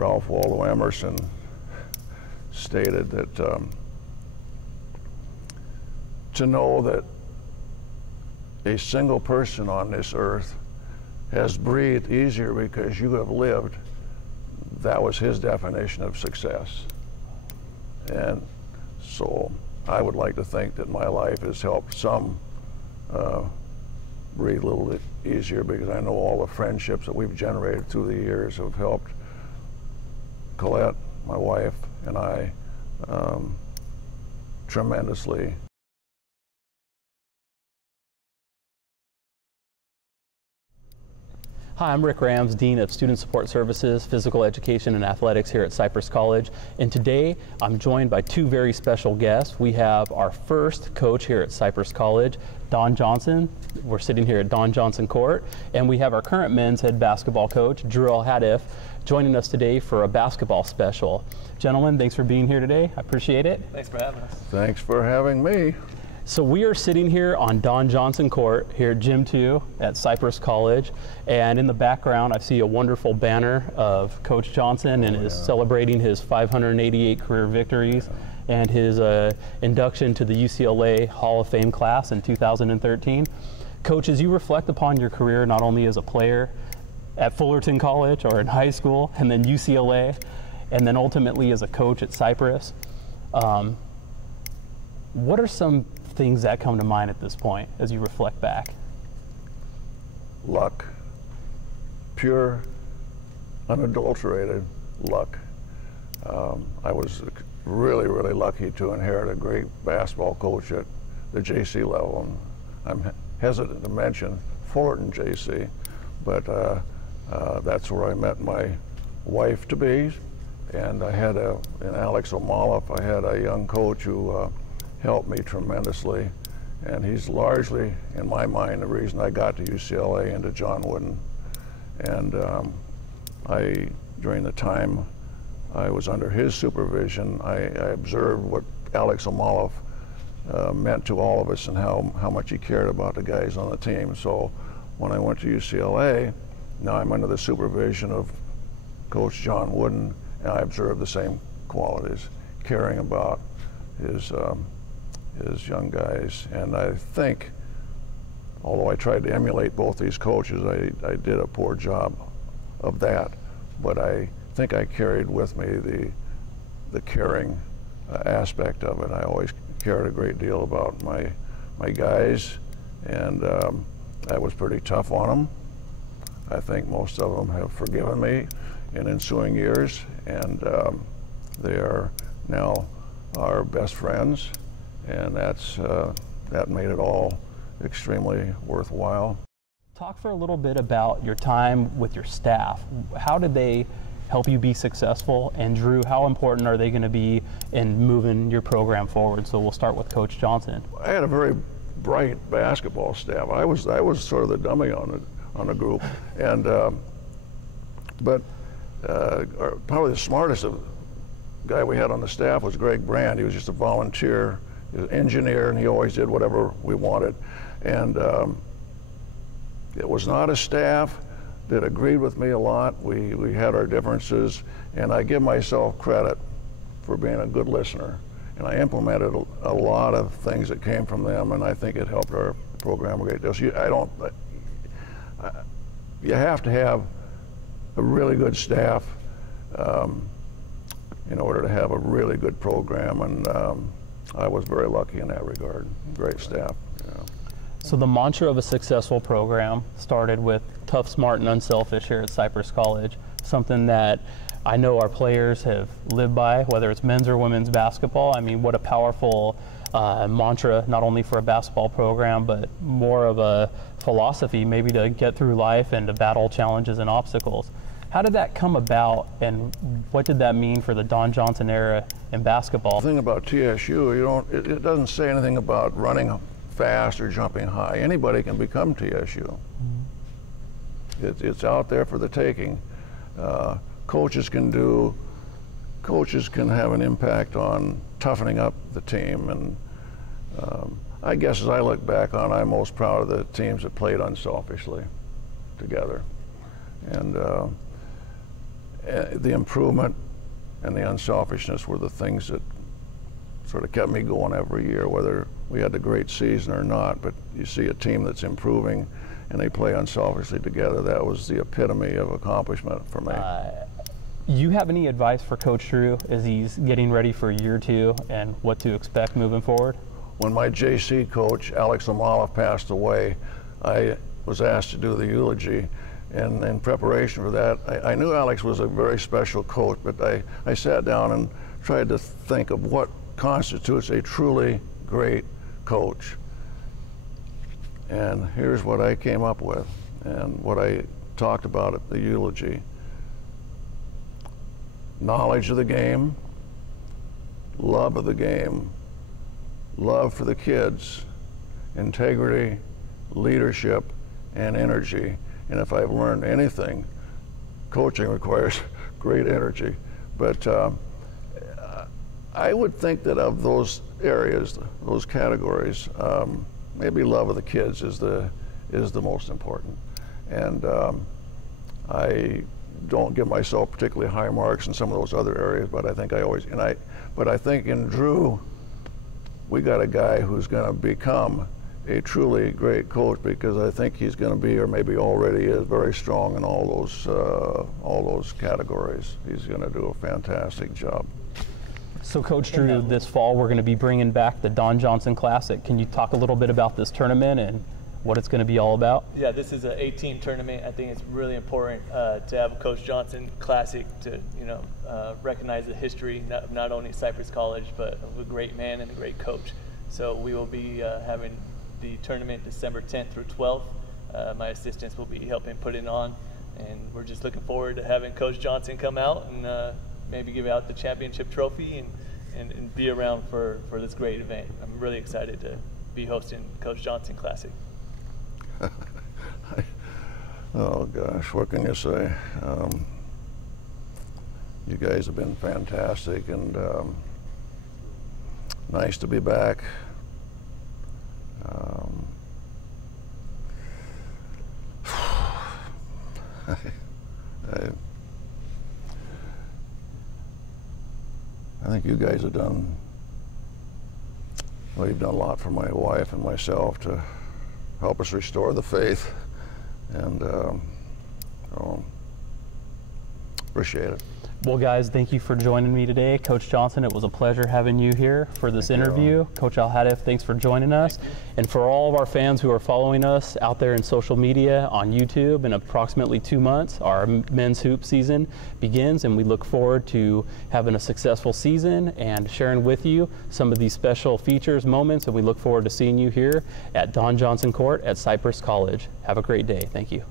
Ralph Waldo Emerson stated that to know that a single person on this earth has breathed easier because you have lived, that was his definition of success. And so I would like to think that my life has helped some breathe a little bit easier, because I know all the friendships that we've generated through the years have helped Colette, my wife, and I tremendously. Hi, I'm Rick Rams, Dean of Student Support Services, Physical Education and Athletics here at Cypress College. And today I'm joined by two very special guests. We have our first coach here at Cypress College, Don Johnson. We're sitting here at Don Johnson Court. And we have our current men's head basketball coach, Drew Alhadeff, joining us today for a basketball special. Gentlemen, thanks for being here today. I appreciate it. Thanks for having us. Thanks for having me. So we are sitting here on Don Johnson Court here at Gym 2 at Cypress College, and in the background I see a wonderful banner of Coach Johnson and is celebrating his 588 career victories and his induction to the UCLA Hall of Fame class in 2013. Coach, as you reflect upon your career not only as a player at Fullerton College or in high school and then UCLA and then ultimately as a coach at Cypress, what are some things that come to mind at this point as you reflect back? Luck. Pure, unadulterated luck. I was really, really lucky to inherit a great basketball coach at the JC level. And I'm hesitant to mention Fullerton JC, but that's where I met my wife-to-be. And I had in Alex O'Malley, I had a young coach who helped me tremendously, and he's largely, in my mind, the reason I got to UCLA and to John Wooden. And during the time I was under his supervision, I observed what Alex O'Malley meant to all of us and how much he cared about the guys on the team. So when I went to UCLA, now I'm under the supervision of Coach John Wooden, and I observed the same qualities, caring about his young guys. And I think, although I tried to emulate both these coaches, I did a poor job of that, but I think I carried with me the caring aspect of it. I always cared a great deal about my guys, and I was pretty tough on them. I think most of them have forgiven me in ensuing years, and they are now our best friends. And that made it all extremely worthwhile. Talk for a little bit about your time with your staff. How did they help you be successful? And Drew, how important are they going to be in moving your program forward? So we'll start with Coach Johnson. I had a very bright basketball staff. I was sort of the dummy on the group, and but probably the smartest guy we had on the staff was Greg Brand. He was just a volunteer. He was an engineer, and he always did whatever we wanted. And it was not a staff that agreed with me a lot. We had our differences, and I give myself credit for being a good listener. And I implemented a lot of things that came from them, and I think it helped our program a great deal. So you have to have a really good staff in order to have a really good program, and I was very lucky in that regard. Great staff. Yeah. So the mantra of a successful program started with tough, smart, and unselfish here at Cypress College, something that I know our players have lived by, whether it's men's or women's basketball. I mean, what a powerful mantra, not only for a basketball program, but more of a philosophy maybe to get through life and to battle challenges and obstacles. How did that come about, and what did that mean for the Don Johnson era in basketball? The thing about TSU, it doesn't say anything about running fast or jumping high. Anybody can become TSU. Mm-hmm. It's out there for the taking. Coaches can have an impact on toughening up the team, and I guess as I look back on, I'm most proud of the teams that played unselfishly together. And the improvement and the unselfishness were the things that sort of kept me going every year, whether we had a great season or not. But you see a team that's improving and they play unselfishly together. That was the epitome of accomplishment for me. You have any advice for Coach Drew as he's getting ready for year 2 and what to expect moving forward? When my JC coach, Alex Alhadeff, passed away, I was asked to do the eulogy. And in preparation for that, I knew Alex was a very special coach, but I sat down and tried to think of what constitutes a truly great coach. And here's what I came up with and what I talked about at the eulogy. Knowledge of the game, love of the game, love for the kids, integrity, leadership, and energy. And if I've learned anything, coaching requires great energy. But I would think that of those areas, those categories, maybe love of the kids is the most important. And I don't give myself particularly high marks in some of those other areas, but I think but I think in Drew, we got a guy who's going to become a truly great coach, because I think he's going to be, or maybe already is, very strong in all those categories. He's going to do a fantastic job. So Coach Drew, this fall we're going to be bringing back the Don Johnson Classic. Can you talk a little bit about this tournament and what it's going to be all about? Yeah, this is an 18 tournament. I think it's really important to have a Coach Johnson Classic to, recognize the history, not only Cypress College, but of a great man and a great coach. So we will be having the tournament December 10th through 12th. My assistants will be helping put it on, and we're just looking forward to having Coach Johnson come out and maybe give out the championship trophy and be around for this great event. I'm really excited to be hosting Coach Johnson Classic. Oh gosh, what can you say? You guys have been fantastic, and nice to be back. I think you guys have done, well, you've done a lot for my wife and myself to help us restore the faith, and appreciate it. Well, guys, thank you for joining me today. Coach Johnson, it was a pleasure having you here for this interview. Coach Alhadeff, thanks for joining us. And for all of our fans who are following us out there in social media, on YouTube, in approximately 2 months, our men's hoop season begins, and we look forward to having a successful season and sharing with you some of these special features, moments, and we look forward to seeing you here at Don Johnson Court at Cypress College. Have a great day. Thank you.